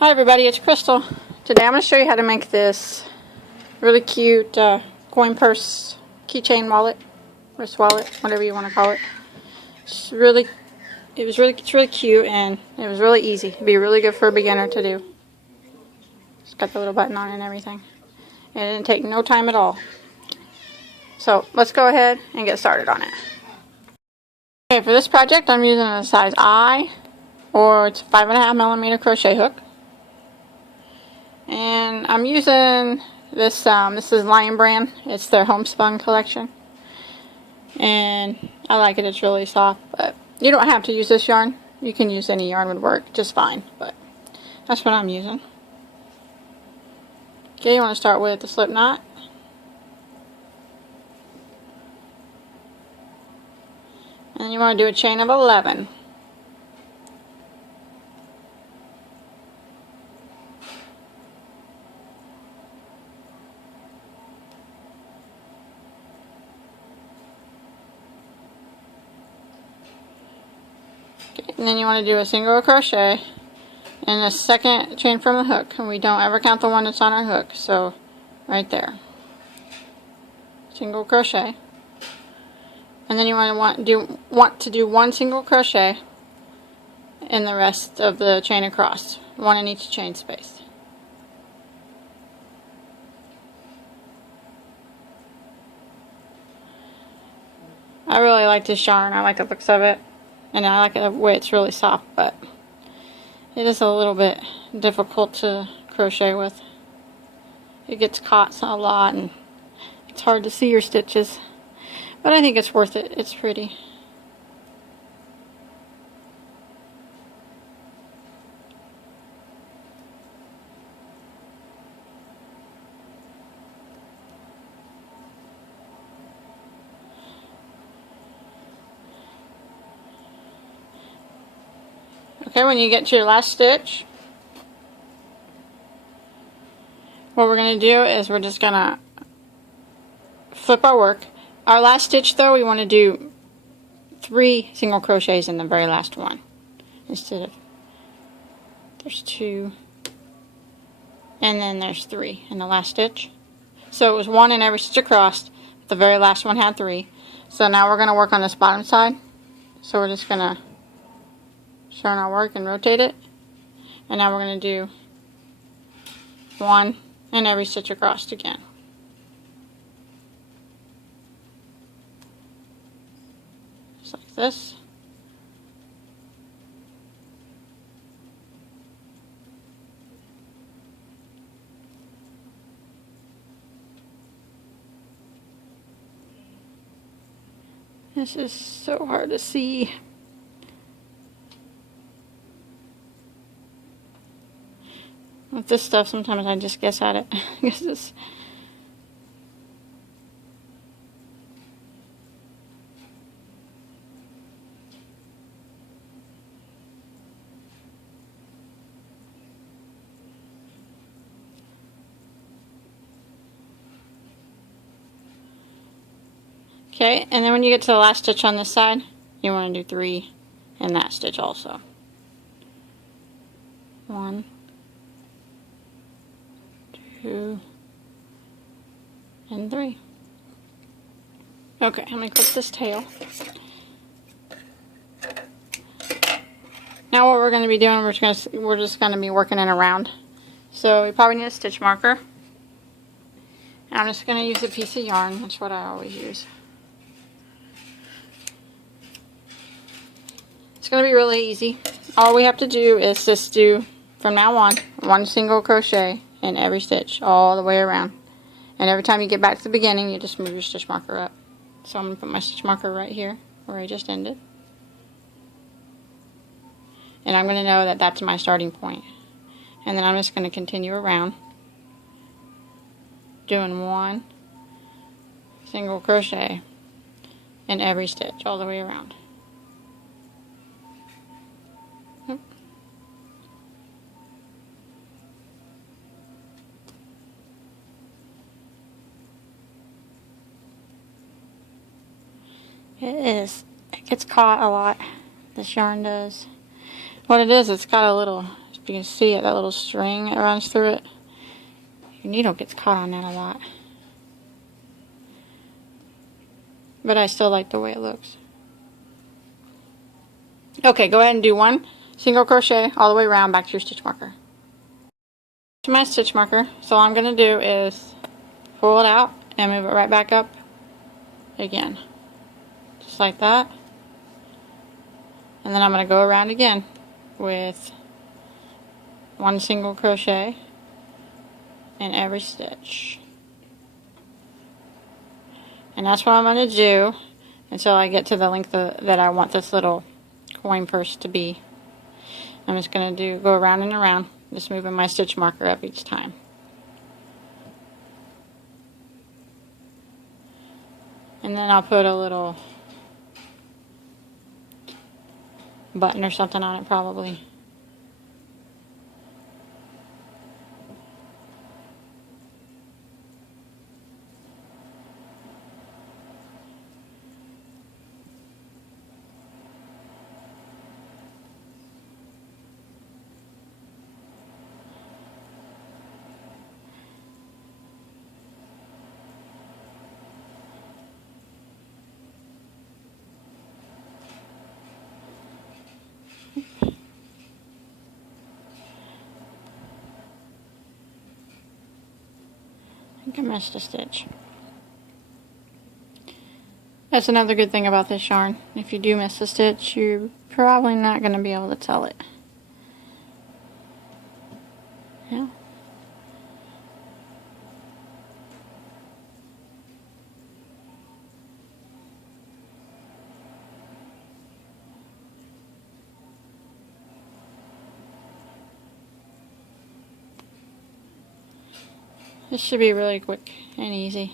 Hi everybody, it's Crystal. Today I'm going to show you how to make this really cute coin purse, keychain wallet, wrist wallet, whatever you want to call it. It's really cute and it was really easy. It'd be really good for a beginner to do. It's got the little button on it and everything. And it didn't take no time at all. So let's go ahead and get started on it. Okay, for this project I'm using a size I, or it's a 5.5mm crochet hook. And I'm using this, this is Lion brand. It's their homespun collection. And I like it, it's really soft, but you don't have to use this yarn. You can use any yarn would work just fine, but that's what I'm using. Okay, you want to start with the slip knot. And then you want to do a chain of 11. And then you want to do a single crochet in the second chain from the hook, and we don't ever count the one that's on our hook, so right there, single crochet. And then you want to do one single crochet in the rest of the chain across, one in each chain space. I really like this yarn. I like the looks of it. And I like it the way it's really soft, but it is a little bit difficult to crochet with. It gets caught a lot and it's hard to see your stitches. But I think it's worth it. It's pretty. Okay, when you get to your last stitch, what we're going to do is we're just going to flip our work. Our last stitch though, we want to do 3 single crochets in the very last one. Instead of, there's 2, and then there's 3 in the last stitch. So it was 1 in every stitch across, the very last one had 3. So now we're going to work on this bottom side. So we're just going to turn our work and rotate it, and now we're going to do 1 in every stitch across again. Just like this. This is so hard to see. With this stuff, sometimes I just guess at it. Okay, and then when you get to the last stitch on this side, you want to do 3 in that stitch also. 1, 2, and 3. Okay, let me clip this tail. Now what we're going to be doing, we're just going to be working it around. So we probably need a stitch marker. And I'm just going to use a piece of yarn. That's what I always use. It's going to be really easy. All we have to do is just do, from now on, 1 single crochet in every stitch all the way around, and every time you get back to the beginning you just move your stitch marker up. So I'm going to put my stitch marker right here where I just ended, and I'm going to know that that's my starting point, and then I'm just going to continue around doing 1 single crochet in every stitch all the way around. It gets caught a lot. This yarn does. What it is, it's got a little If you can see it, that little string that runs through it. Your needle gets caught on that a lot. But I still like the way it looks. Okay, go ahead and do 1 single crochet all the way around back to your stitch marker. To my stitch marker, so all I'm going to do is pull it out and move it right back up again. Just like that. And then I'm going to go around again with 1 single crochet in every stitch. And that's what I'm going to do until I get to the length that I want this little coin purse to be. I'm just going to go around and around, just moving my stitch marker up each time. And then I'll put a little button or something on it probably. I think I missed a stitch. That's another good thing about this yarn. If you do miss a stitch, you're probably not going to be able to tell it. Yeah. This should be really quick and easy.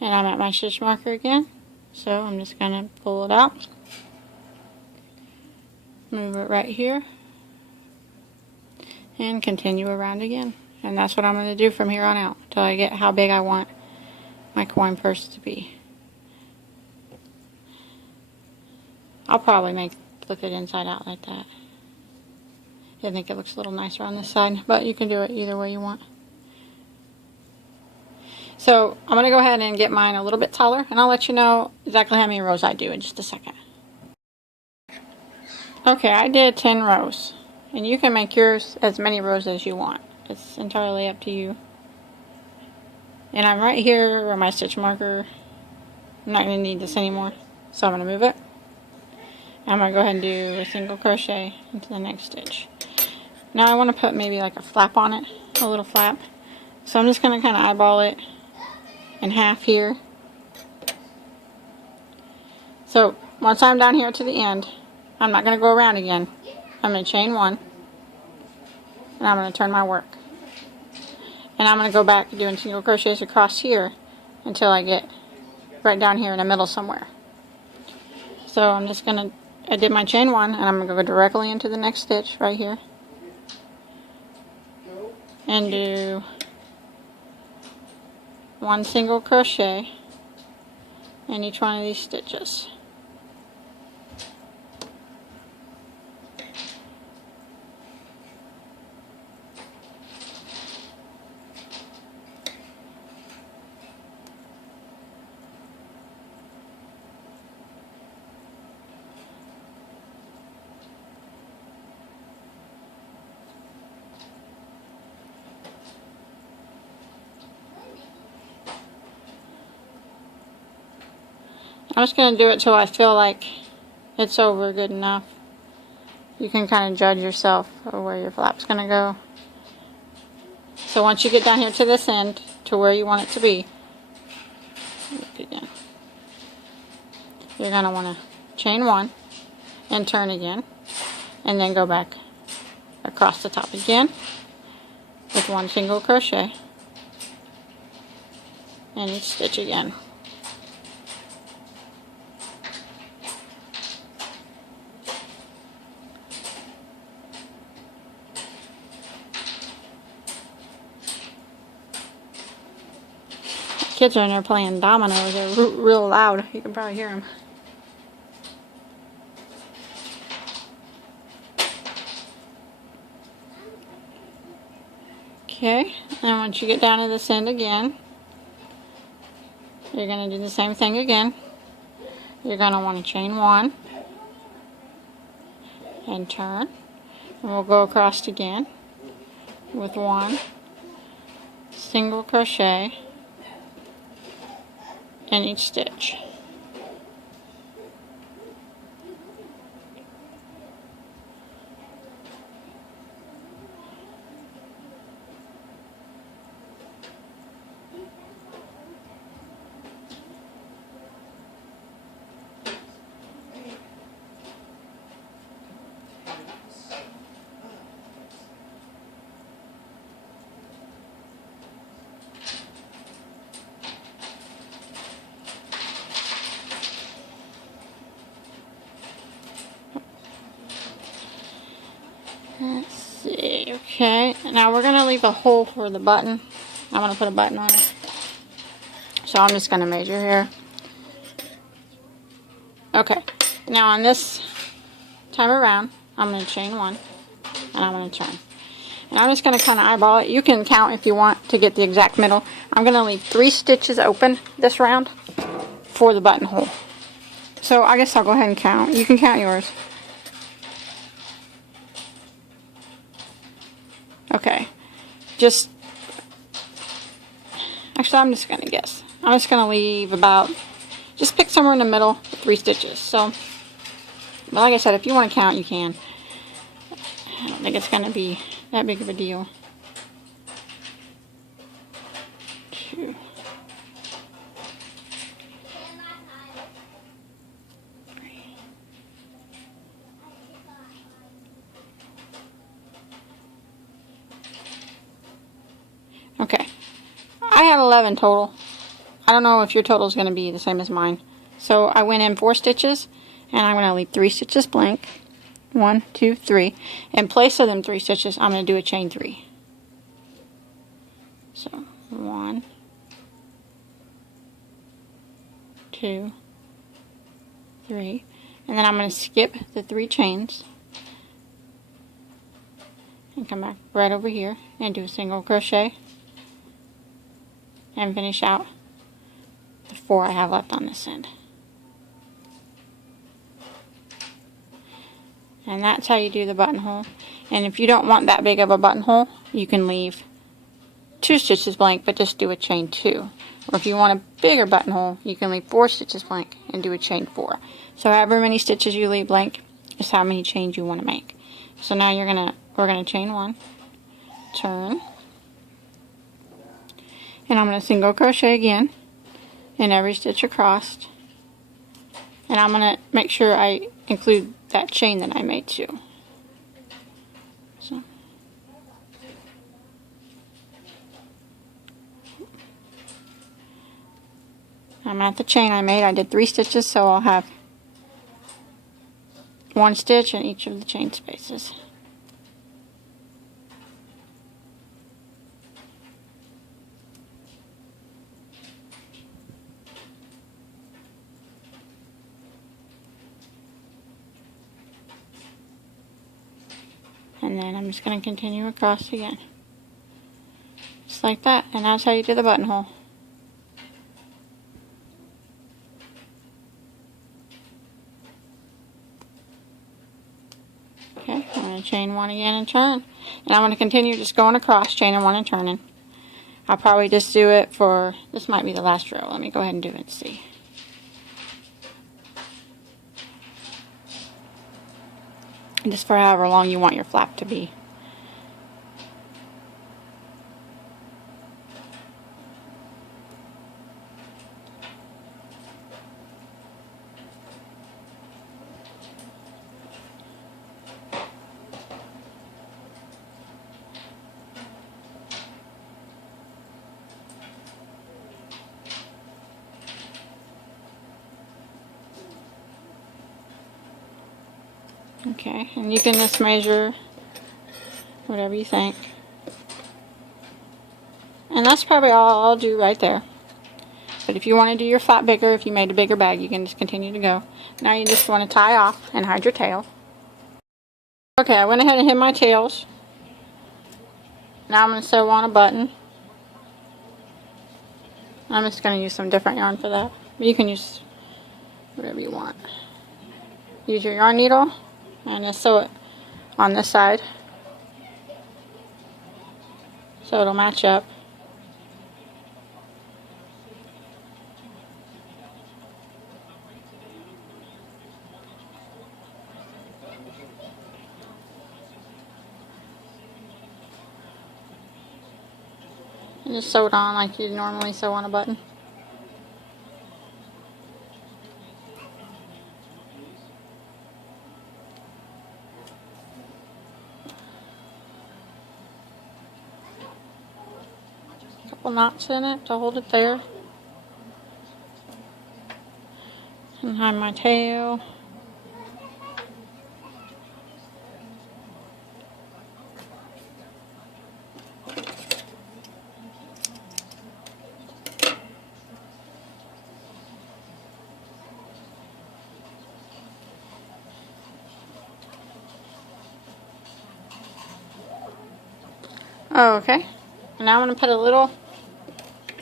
And I'm at my stitch marker again, so I'm just going to pull it out, move it right here, and continue around again. And that's what I'm going to do from here on out until I get how big I want my coin purse to be. I'll probably flip it inside out like that. I think it looks a little nicer on this side, but you can do it either way you want. So I'm going to go ahead and get mine a little bit taller, and I'll let you know exactly how many rows I do in just a second. Okay, I did 10 rows, and you can make yours as many rows as you want. It's entirely up to you. And I'm right here where my stitch marker. I'm not going to need this anymore, so I'm going to move it. I'm going to go ahead and do a single crochet into the next stitch. Now I want to put maybe like a flap on it, a little flap. So I'm just going to kind of eyeball it in half here. So once I'm down here to the end, I'm not going to go around again. I'm going to chain 1, and I'm going to turn my work. And I'm going to go back doing single crochets across here until I get right down here in the middle somewhere. So I'm just going to, I did my chain 1, and I'm going to go directly into the next stitch right here and do 1 single crochet in each one of these stitches. I'm just going to do it till I feel like it's over good enough. You can kind of judge yourself where your flap's going to go. So once you get down here to this end, to where you want it to be, you're going to want to chain 1 and turn again, and then go back across the top again with 1 single crochet in each stitch again. Kids are in there playing dominoes. They're real loud. You can probably hear them. Okay, and once you get down to this end again, you're going to do the same thing again. You're going to want to chain 1 and turn, and we'll go across again with 1 single crochet in each stitch. Let's see, okay, now we're going to leave a hole for the button. I'm going to put a button on it. So I'm just going to measure here. Okay, now on this time around, I'm going to chain 1, and I'm going to turn. And I'm just going to kind of eyeball it. You can count if you want to get the exact middle. I'm going to leave 3 stitches open this round for the buttonhole. So I guess I'll go ahead and count. You can count yours. Okay, actually I'm just going to guess. I'm just going to leave about, just pick somewhere in the middle, 3 stitches. So, but like I said, if you want to count, you can. I don't think it's going to be that big of a deal. 2, 3. Okay, I have 11 total. I don't know if your total is going to be the same as mine. So I went in 4 stitches, and I'm going to leave 3 stitches blank. 1, 2, 3. In place of them 3 stitches, I'm going to do a chain 3. So 1, 2, 3, and then I'm going to skip the 3 chains and come back right over here and do a single crochet and finish out the 4 I have left on this end. And that's how you do the buttonhole. And if you don't want that big of a buttonhole, you can leave 2 stitches blank, but just do a chain 2. Or if you want a bigger buttonhole, you can leave 4 stitches blank and do a chain 4. So however many stitches you leave blank is how many chains you want to make. So now we're gonna chain 1, turn, and I'm gonna single crochet again in every stitch across, and I'm gonna make sure I include that chain that I made too. So I'm at the chain I made. I did 3 stitches, so I'll have 1 stitch in each of the chain spaces. And then I'm just going to continue across again. Just like that. And that's how you do the buttonhole. Okay, I'm going to chain 1 again and turn. And I'm going to continue just going across, chaining 1 and turning. I'll probably just do it for, this might be the last row. Let me go ahead and do it and see. Just for however long you want your flap to be. Okay, and you can just measure whatever you think. And that's probably all I'll do right there. But if you want to do your flap bigger, if you made a bigger bag, you can just continue to go. Now you just want to tie off and hide your tail. Okay, I went ahead and hid my tails. Now I'm going to sew on a button. I'm just going to use some different yarn for that. You can use whatever you want. Use your yarn needle and just sew it on this side so it'll match up. And just sew it on like you normally sew on a button. Couple knots in it to hold it there. And hide my tail. Okay, and now I'm going to put a little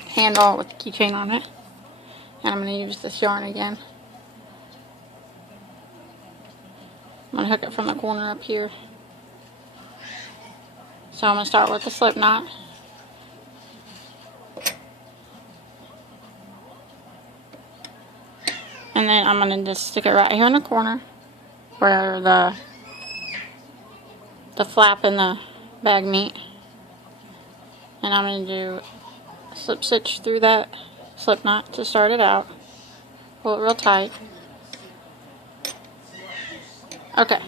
handle with the keychain on it, and I'm going to use this yarn again. I'm going to hook it from the corner up here. So I'm going to start with the slip knot. And then I'm going to just stick it right here in the corner where the flap and the bag meet. And I'm going to do a slip stitch through that slip knot to start it out. Pull it real tight. Okay.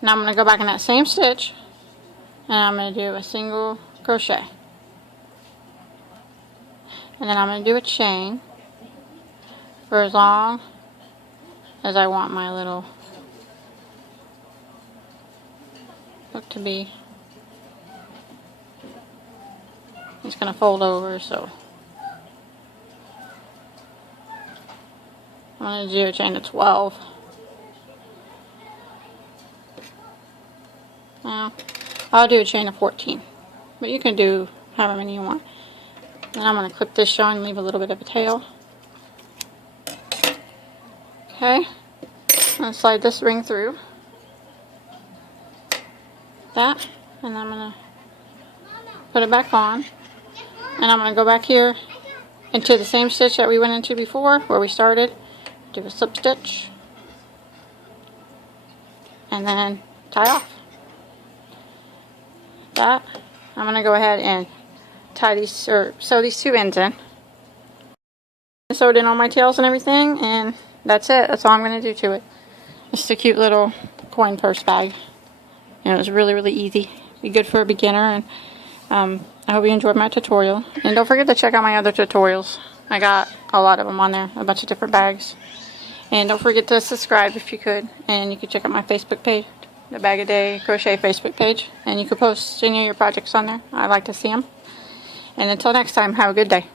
Now I'm going to go back in that same stitch and I'm going to do a single crochet. And then I'm going to do a chain for as long as I want my little hook to be. It's going to fold over, so I'm going to do a chain of 12. Now, I'll do a chain of 14, but you can do however many you want. Then I'm going to clip this yarn and leave a little bit of a tail. Okay, I'm going to slide this ring through that, and I'm going to put it back on. And I'm going to go back here into the same stitch that we went into before, where we started. Do a slip stitch. And then tie off. That. I'm going to go ahead and tie these, or sew these two ends in. I sewed in all my tails and everything, and that's it. That's all I'm going to do to it. Just a cute little coin purse bag. And it was really, really easy. Be good for a beginner, and I hope you enjoyed my tutorial. And don't forget to check out my other tutorials. I got a lot of them on there, a bunch of different bags. And don't forget to subscribe if you could. And you can check out my Facebook page, the Bagoday Crochet Facebook page. And you can post any of your projects on there. I like to see them. And until next time, have a good day.